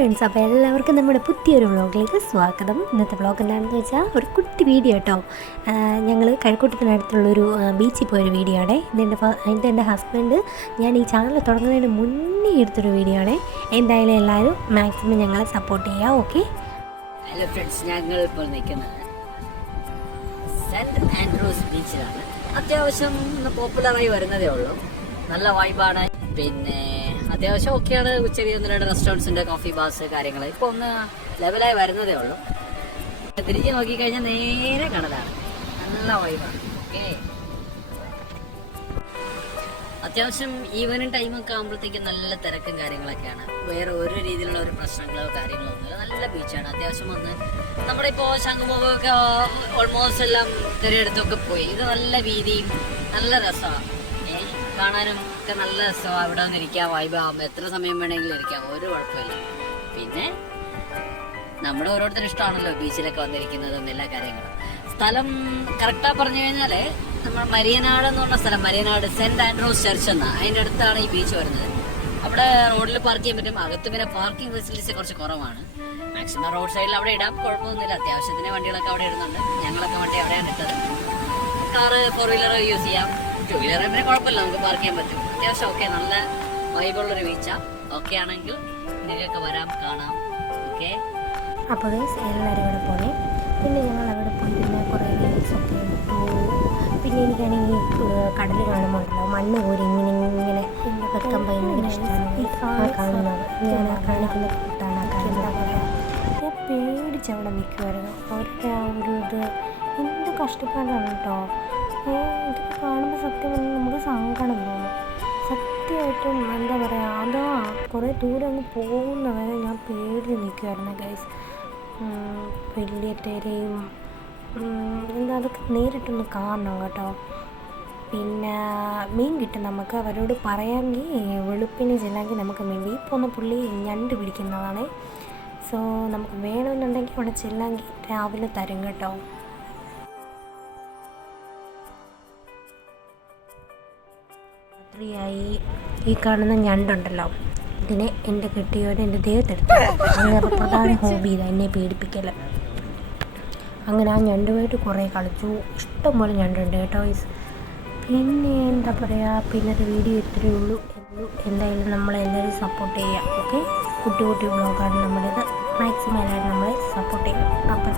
Friends, അപ്പോൾ എല്ലാവർക്കും നമ്മുടെ പുതിയൊരു വ്ളോഗിലേക്ക് സ്വാഗതം. ഇന്നത്തെ വ്ളോഗ് എന്താണെന്ന് വെച്ചാൽ ഒരു കുട്ടി വീഡിയോ കേട്ടോ. ഞങ്ങൾ കഴക്കൂട്ടത്തിനടുത്തുള്ളൊരു ബീച്ചിൽ പോയൊരു വീഡിയോ ആണ്. ഇതെൻ്റെ ഹസ്ബൻഡ് ഞാൻ ഈ ചാനൽ തുടങ്ങുന്നതിന് മുന്നേ എടുത്തൊരു വീഡിയോ ആണ്. എന്തായാലും എല്ലാവരും മാക്സിമം ഞങ്ങളെ സപ്പോർട്ട് ചെയ്യുക. ഓക്കെ. ഹലോ ഫ്രണ്ട്സ്, ഞങ്ങൾ ഇപ്പോൾ നിൽക്കുന്നത് സെൻറ്റ് ആൻഡ്രൂസ് ബീച്ചിലാണ്. അത്യാവശ്യം പോപ്പുലറായി വരുന്നതേ ഉള്ളൂ. നല്ല വൈബാണ്. പിന്നെ അത്യാവശ്യം ഒക്കെയാണ്. ചെറിയ ഒന്ന് രണ്ട് റെസ്റ്റോറൻറ്റ്സിൻ്റെ കോഫി ബാർസ് കാര്യങ്ങൾ ഇപ്പോൾ ഒന്ന് ലെവലായി വരുന്നതേ ഉള്ളൂ. തിരിഞ്ഞ് നോക്കിക്കഴിഞ്ഞാൽ നേരെ കടലാണ്. നല്ല വൈബാണ്. ഓക്കെ. അത്യാവശ്യം ഈവനിങ് ടൈമൊക്കെ ആകുമ്പോഴത്തേക്കും നല്ല തിരക്കും കാര്യങ്ങളൊക്കെയാണ്. വേറെ ഒരു രീതിയിലുള്ള ഒരു പ്രശ്നങ്ങളോ കാര്യങ്ങളോ ഒന്നുമില്ല. നല്ല ബീച്ചാണ്. അത്യാവശ്യം വന്ന് നമ്മുടെ ഇപ്പോൾ ശംഖുമുഖമൊക്കെ ഓൾമോസ്റ്റ് എല്ലാം തിരഞ്ഞെടുത്തൊക്കെ പോയി. ഇത് നല്ല വീതിയും നല്ല രസമാണ്. കാണാനും ഒക്കെ നല്ല രസമാണ്. ഇവിടെ വന്ന് ഇരിക്കാം, വൈബാകുമ്പോൾ എത്ര സമയം വേണമെങ്കിലും ഇരിക്കാം, ഒരു കുഴപ്പമില്ല. പിന്നെ നമ്മുടെ ഓരോരുത്തരും ഇഷ്ടമാണല്ലോ ബീച്ചിലൊക്കെ വന്നിരിക്കുന്നതും എല്ലാ കാര്യങ്ങളും. സ്ഥലം കറക്റ്റാ പറഞ്ഞു കഴിഞ്ഞാൽ നമ്മൾ മരിയനാട് എന്ന് പറഞ്ഞ സ്ഥലം, മരിയനാട് സെന്റ് ആൻഡ്രൂസ് ചർച്ച് എന്നാണ്. അതിൻ്റെ അടുത്താണ് ഈ ബീച്ച് വരുന്നത്. അവിടെ റോഡിൽ പാർക്ക് ചെയ്യാൻ പറ്റും. അകത്ത് പിന്നെ പാർക്കിംഗ് ഫെസിലിറ്റീസ് കുറച്ച് കുറവാണ്. മാക്സിമം റോഡ് സൈഡിൽ അവിടെ ഇടാം, കുഴപ്പമൊന്നുമില്ല. അത്യാവശ്യത്തിന് വണ്ടികളൊക്കെ അവിടെ ഇടുന്നുണ്ട്. ഞങ്ങളൊക്കെ വണ്ടി അവിടെയാണ് ഇട്ടത്. കാറ്, ഫോർ വീലർ യൂസ് ചെയ്യാം. ടു വീലർ പിന്നെ കുഴപ്പമില്ല, നമുക്ക് പാർക്ക് ചെയ്യാൻ പറ്റും. അത്യാവശ്യം ഓക്കെ, നല്ല വൈബുള്ളൊരു ബീച്ചാണ്. ഓക്കെ ആണെങ്കിൽ നിങ്ങൾക്കൊക്കെ വരാം, കാണാം. ഓക്കെ. അപ്പോൾ എല്ലാവരും ഇവിടെ പോലെ പിന്നെ ഞങ്ങൾ അവിടെ പോയി പിന്നെ കുറേ റീൽസൊക്കെ എടുത്തു. പിന്നെ എനിക്കാണെങ്കിൽ കടൽ കാണുമ്പോഴല്ലോ മണ്ണ് കോരി ഇങ്ങനെ വെക്കാൻ ഭയങ്കര ഇഷ്ടമാണ്. കാണുന്നത് ഞാൻ കാണിക്കുന്ന കൂട്ടാണ് ആ കാണുന്നത്. ഞാൻ പേടിച്ചവിടെ നിൽക്കുമായിരുന്നു. അവരുടെ ആ ഒരു ഇത് എന്ത് കഷ്ടപ്പാടാണ് കേട്ടോ. ഇതൊക്കെ കാണുമ്പോൾ സത്യം പറഞ്ഞാൽ നമുക്ക് സങ്കടം തോന്നും. സത്യമായിട്ടും എന്താ പറയുക, അതാ കുറേ ദൂരം അങ്ങ് പോകുന്നവരെ ഞാൻ പേടി നിൽക്കുമായിരുന്നു ഗൈസ്. വലിയ തിരയും എന്താ അതൊക്കെ നേരിട്ടൊന്ന് കാണണം കേട്ടോ. പിന്നെ മീൻ കിട്ടും നമുക്ക്. അവരോട് പറയാമെങ്കിൽ വെളുപ്പിന് ചെല്ലാമെങ്കിൽ നമുക്ക് മീൻ ഈ പോകുന്ന പുള്ളി ഞണ്ട് പിടിക്കുന്നതാണ്. സോ നമുക്ക് വേണമെന്നുണ്ടെങ്കിൽ അവിടെ ചെല്ലാമെങ്കിൽ രാവിലെ തരും കേട്ടോ. രാത്രിയായി. ഈ കാണുന്ന ഞണ്ടുണ്ടല്ലോ, ഇതിനെ എൻ്റെ കെട്ടിയോടെ എൻ്റെ ദേഹത്തെടുത്തു. അങ്ങനെ പ്രധാന ഹോബി ഇതാണ്, എന്നെ പേടിപ്പിക്കൽ. അങ്ങനെ ആ ഞണ്ടുമായിട്ട് കുറേ കളിച്ചു. ഇഷ്ടംപോലെ ഞണ്ടുണ്ട് കേട്ടോ. പിന്നെ എന്താ പറയുക, പിന്നത്തെ വീഡിയോ ഇത്രയേ ഉള്ളൂ. എന്തായാലും നമ്മളെല്ലാവരും സപ്പോർട്ട് ചെയ്യാം. ഓക്കെ. കുട്ടി വ്ളോഗാണ് നമ്മുടേത്. മാക്സിമം എല്ലാവരും നമ്മളെ സപ്പോർട്ട് ചെയ്യാം. അപ്പം